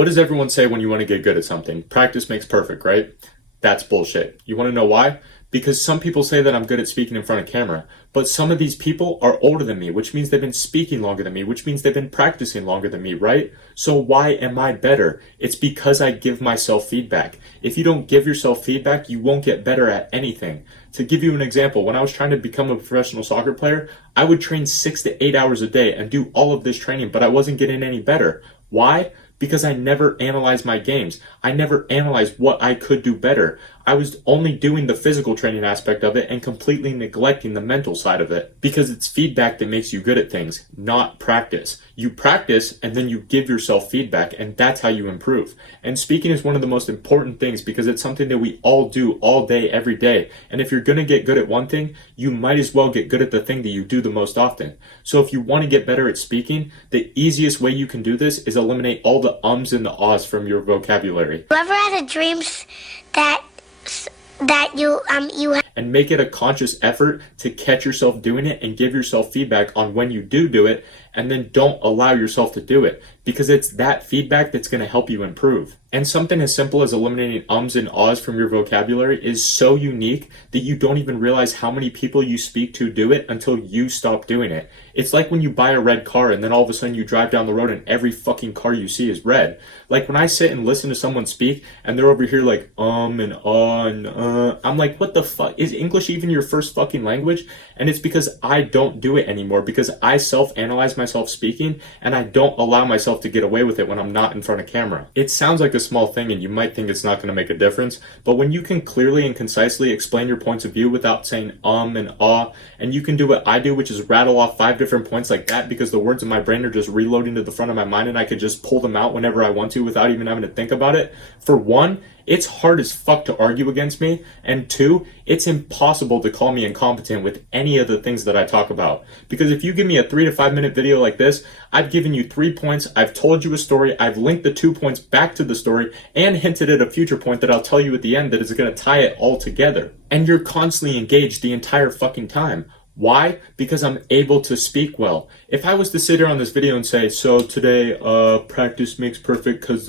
What does everyone say when you want to get good at something? Practice makes perfect, right? That's bullshit. You want to know why? Because some people say that I'm good at speaking in front of camera, but some of these people are older than me, which means they've been speaking longer than me, which means they've been practicing longer than me, right? So why am I better? It's because I give myself feedback. If you don't give yourself feedback, you won't get better at anything. To give you an example, when I was trying to become a professional soccer player, I would train 6 to 8 hours a day and do all of this training, but I wasn't getting any better. Why? Because I never analyzed my games. I never analyzed what I could do better. I was only doing the physical training aspect of it and completely neglecting the mental side of it. Because it's feedback that makes you good at things, not practice. You practice and then you give yourself feedback, and that's how you improve. And speaking is one of the most important things because it's something that we all do all day, every day. And if you're going to get good at one thing, you might as well get good at the thing that you do the most often. So if you want to get better at speaking, the easiest way you can do this is eliminate all the ums and the ahs from your vocabulary. You ever had a dream that you and make it a conscious effort to catch yourself doing it and give yourself feedback on when you do it, and then don't allow yourself to do it, because it's that feedback that's going to help you improve. And something as simple as eliminating ums and ahs from your vocabulary is so unique that you don't even realize how many people you speak to do it until you stop doing it. It's like when you buy a red car and then all of a sudden you drive down the road and every fucking car you see is red. Like when I sit and listen to someone speak and they're over here like and and I'm like, what the fuck? Is English even your first fucking language? And it's because I don't do it anymore, because I self-analyze myself speaking and I don't allow myself to get away with it when I'm not in front of camera. It sounds like a small thing and you might think it's not going to make a difference, but when you can clearly and concisely explain your points of view without saying and ah, and you can do what I do, which is rattle off 5 different points like that, because the words in my brain are just reloading to the front of my mind and I could just pull them out whenever I want to without even having to think about it. For one, it's hard as fuck to argue against me, and 2, it's impossible to call me incompetent with any of the things that I talk about. Because if you give me a 3 to 5 minute video like this, I've given you 3 points, I've told you a story, I've linked the 2 points back to the story, and hinted at a future point that I'll tell you at the end that is going to tie it all together. And you're constantly engaged the entire fucking time. Why? Because I'm able to speak well. If I was to sit here on this video and say, so today, practice makes perfect, because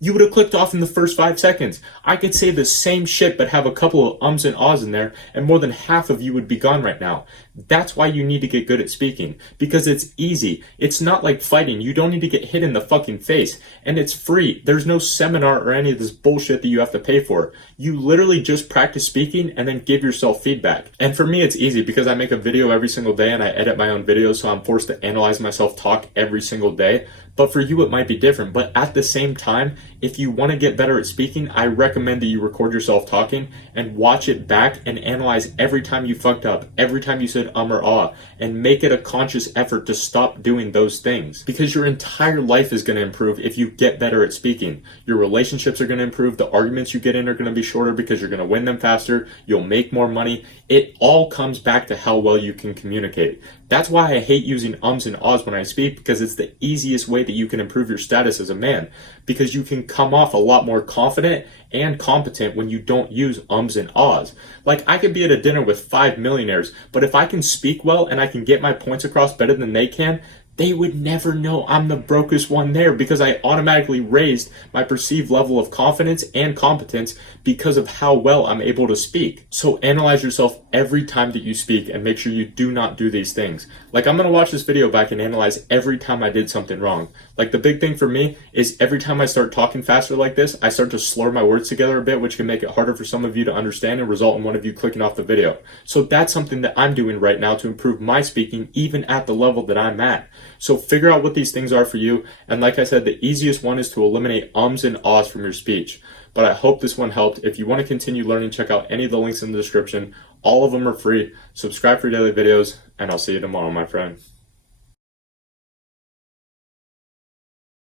you would have clicked off in the first 5 seconds. I could say the same shit but have a couple of ums and ahs in there, and more than half of you would be gone right now. That's why you need to get good at speaking, because it's easy. It's not like fighting. You don't need to get hit in the fucking face, and it's free. There's no seminar or any of this bullshit that you have to pay for. You literally just practice speaking and then give yourself feedback. And for me, it's easy because I make a video every single day and I edit my own videos, so I'm forced to analyze myself talk every single day. But for you, it might be different. But at the same time, if you want to get better at speaking, I recommend that you record yourself talking and watch it back and analyze every time you fucked up, every time you said or ah, and make it a conscious effort to stop doing those things. Because your entire life is going to improve if you get better at speaking. Your relationships are going to improve. The arguments you get in are going to be shorter because you're going to win them faster. You'll make more money. It all comes back to how well you can communicate. That's why I hate using ums and ahs when I speak, because it's the easiest way that you can improve your status as a man, because you can come off a lot more confident and competent when you don't use ums and ahs. Like, I could be at a dinner with 5 millionaires, but if I can speak well and I can get my points across better than they can, they would never know I'm the brokest one there, because I automatically raised my perceived level of confidence and competence because of how well I'm able to speak. So analyze yourself every time that you speak and make sure you do not do these things. Like, I'm going to watch this video back and analyze every time I did something wrong. Like, the big thing for me is every time I start talking faster like this, I start to slur my words together a bit, which can make it harder for some of you to understand and result in one of you clicking off the video. So that's something that I'm doing right now to improve my speaking, even at the level that I'm at. So figure out what these things are for you. And like I said, the easiest one is to eliminate ums and ahs from your speech. But I hope this one helped. If you want to continue learning, check out any of the links in the description. All of them are free. Subscribe for daily videos, and I'll see you tomorrow, my friend.